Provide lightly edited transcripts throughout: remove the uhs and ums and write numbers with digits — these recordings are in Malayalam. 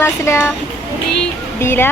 ക്ലാസ്സിലാ? ഡിയിലാ?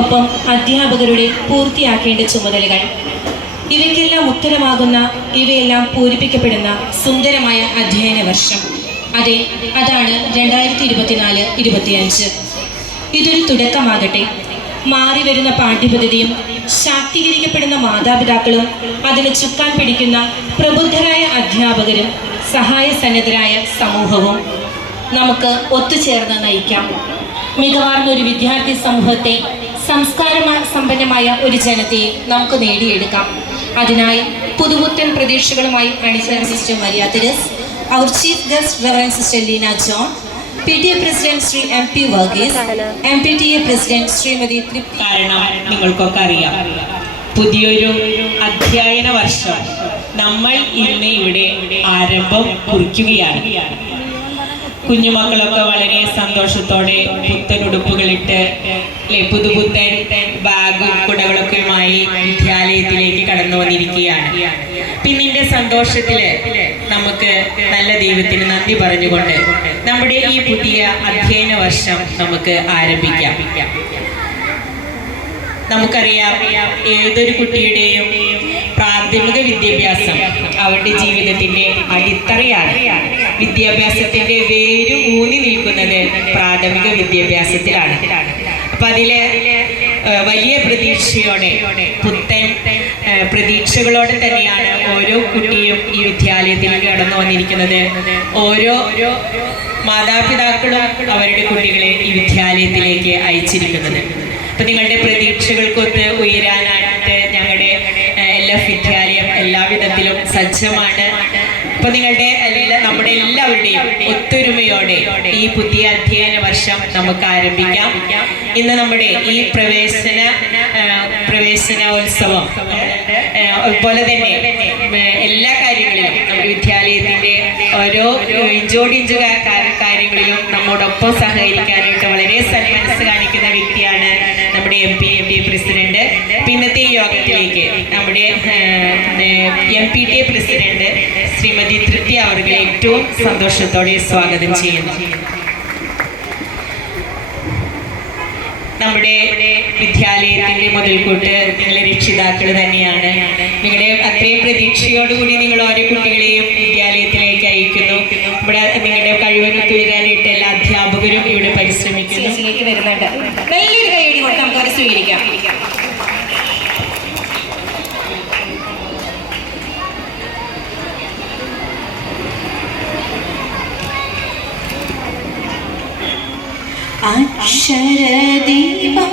ഒപ്പം അധ്യാപകരുടെ പൂർത്തിയാക്കേണ്ട ചുമതലകൾ, ഇവയ്ക്കെല്ലാം ഉത്തരമാകുന്ന, ഇവയെല്ലാം പൂരിപ്പിക്കപ്പെടുന്ന സുന്ദരമായ അധ്യയന വർഷം. അതെ, അതാണ് 2024-25. ഇതൊരു തുടക്കമാകട്ടെ. മാറി വരുന്ന പാഠ്യപദ്ധതിയും ശാക്തീകരിക്കപ്പെടുന്ന മാതാപിതാക്കളും അതിന് ചുക്കാൻ പിടിക്കുന്ന പ്രബുദ്ധരായ അധ്യാപകരും സഹായ സന്നദ്ധരായ സമൂഹവും നമുക്ക് ഒത്തുചേർന്ന് നയിക്കാം. മികവാർന്ന ഒരു വിദ്യാർത്ഥി സമൂഹത്തെ, സംസ്കാര സമ്പന്നമായ ഒരു ജനതയെ നമുക്ക് നേടിയെടുക്കാം. അതിനായി പുതുപുത്തൻ പ്രതീക്ഷകളുമായി അണിചേർന്ന സിസ്റ്റർ മരിയ തെരേസ്, അവർ chief guest reverend sister Leena John, PTA president Shri MP Varghese, MPTA president Shrimati Tripti. കാരണം നിങ്ങൾക്കൊക്കെ അറിയാം, പുതിയൊരു അധ്യയന വർഷം നമ്മൾ ഇന്ന് ഇവിടെ ആരംഭം കുറിക്കുകയാണ്. കുഞ്ഞുമക്കളൊക്കെ വളരെ സന്തോഷത്തോടെ പുത്തൻ ഉടുപ്പുകളിട്ട് പുതുപുത്തൻ ബാഗും കുടകളൊക്കെയുമായി വിദ്യാലയത്തിലേക്ക് കടന്നു വന്നിരിക്കുകയാണ്. പിന്നിന്റെ സന്തോഷത്തില് നമുക്ക് നല്ല ദൈവത്തിന് നന്ദി പറഞ്ഞുകൊണ്ട് നമ്മുടെ ഈ പുതിയ അധ്യയന വർഷം നമുക്ക് ആരംഭിക്കാം. നമുക്കറിയാം, ഏതൊരു കുട്ടിയുടെയും പ്രാഥമിക വിദ്യാഭ്യാസം അവരുടെ ജീവിതത്തിന്റെ അടിത്തറയാണ്. വിദ്യാഭ്യാസത്തിന്റെ വേര് ഊന്നി നിൽക്കുന്നത് പ്രാഥമിക വിദ്യാഭ്യാസത്തിലാണ്. അപ്പൊ അതില് വലിയ പ്രതീക്ഷയോടെ, പുത്തൻ പ്രതീക്ഷകളോടെ തന്നെയാണ് ഓരോ കുട്ടിയും ഈ വിദ്യാലയത്തിലേക്ക് കടന്നു വന്നിരിക്കുന്നത്. ഓരോ മാതാപിതാക്കളും അവരുടെ കുട്ടികളെ ഈ വിദ്യാലയത്തിലേക്ക് അയച്ചിരിക്കുന്നത്. അപ്പൊ നിങ്ങളുടെ പ്രതീക്ഷകൾക്കൊത്ത് ഉയരാനായിട്ട് ഞങ്ങളുടെ വിദ്യാലയം എല്ലാവിധത്തിലും സജ്ജമാണ്. അപ്പൊ നമ്മുടെ എല്ലാവരുടെയും ഒത്തൊരുമയോടെ ഈ പുതിയ അധ്യയന വർഷം നമുക്ക് ആരംഭിക്കാം. ഇന്ന് നമ്മുടെ ഈ പ്രവേശനോത്സവം അതുപോലെ തന്നെ എല്ലാ കാര്യങ്ങളിലും നമ്മുടെ വിദ്യാലയത്തിന്റെ ഓരോ ഇഞ്ചോടിഞ്ച് കാര്യങ്ങളിലും നമ്മോടൊപ്പം സഹകരിക്കാനായിട്ട് വളരെ സന്മനസ് കാണിക്കുന്ന വ്യക്തിയാണ് നമ്മുടെ MPTA പ്രസിഡന്റ്. ഇന്നത്തെ യോഗത്തിലേക്ക് നമ്മുടെ MPTA പ്രസിഡന്റ് ശ്രീമതി തൃപ്തി അവരെ ഏറ്റവും സന്തോഷത്തോടെ സ്വാഗതം ചെയ്യുന്നു. നമ്മുടെ വിദ്യാലയത്തിന്റെ മുതൽക്കൂട്ട് നിങ്ങളെ രക്ഷിതാക്കൾ തന്നെയാണ്. നിങ്ങളുടെ അത്രയും പ്രതീക്ഷയോടുകൂടി നിങ്ങൾ ഓരോ കുട്ടികളെയും വിദ്യാലയത്തിലേക്ക് അയക്കുന്നു. ഇവിടെ നിങ്ങളുടെ കഴിവിനൊക്കെ വരാനായിട്ട് എല്ലാ അധ്യാപകരും ഇവിടെ പരിശ്രമിക്കുന്നു. വരുന്നുണ്ട്. നല്ലൊരു കൈയടി കൊണ്ട് നമുക്ക് അവരെ സ്വീകരിക്കാം. അക്ഷരദീപം